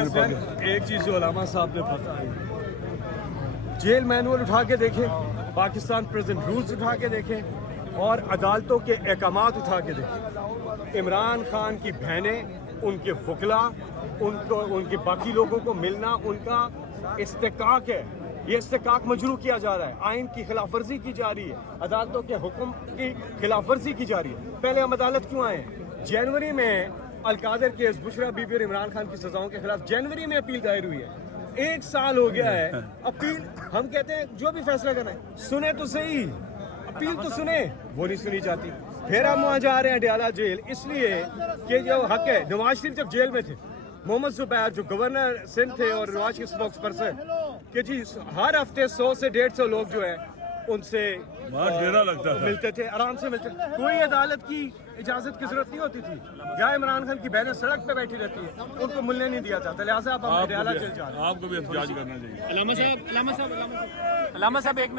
ایک چیز جو علامہ صاحب نے بتائی، جیل مینول اٹھا کے دیکھیں، پاکستان پریزنٹ رولز اٹھا کے دیکھیں اور عدالتوں کے احکامات اٹھا کے دیکھیں، عمران خان کی بہنیں، ان کے وکلاء، ان کے باقی لوگوں کو ملنا ان کا استحقاق ہے، یہ استحقاق مجروح کیا جا رہا ہے، آئین کی خلاف ورزی کی جا رہی ہے، عدالتوں کے حکم کی خلاف ورزی کی جا رہی ہے۔ پہلے ہم عدالت کیوں آئے ہیں؟ جنوری میں القادر کیس، بشرا بی بی اور عمران خان کی سزاؤں کے خلاف جنوری میں اپیل دائر ہوئی ہے، 1 سال ہو گیا ہے اپیل۔ ہم کہتے ہیں جو بھی فیصلہ کرنا ہے سنیں تو صحیح، اپیل تو سنیں، وہ نہیں سنی جاتی۔ پھر ہم وہاں جا رہے ہیں ڈیالہ جیل، اس لیے کہ جو حق ہے، نواز شریف جب جیل میں تھے، محمد زبیر جو گورنر سندھ تھے اور نواز کے اسپوکس پرسن، کہ جی ہر ہفتے 100 سے 150 لوگ جو ہے ان سے ملتے تھے، آرام سے ملتے تھے، کوئی عدالت کی اجازت کی ضرورت نہیں ہوتی تھی۔ یا عمران خان کی بہنیں سڑک پہ بیٹھی رہتی ہیں، ان کو ملنے نہیں دیا جاتا، لہٰذا اب ہم ڈیالہ جیل جا رہے ہیں۔ آپ کو بھی احتجاج کرنا چاہیے۔ علامہ صاحب ایک منٹ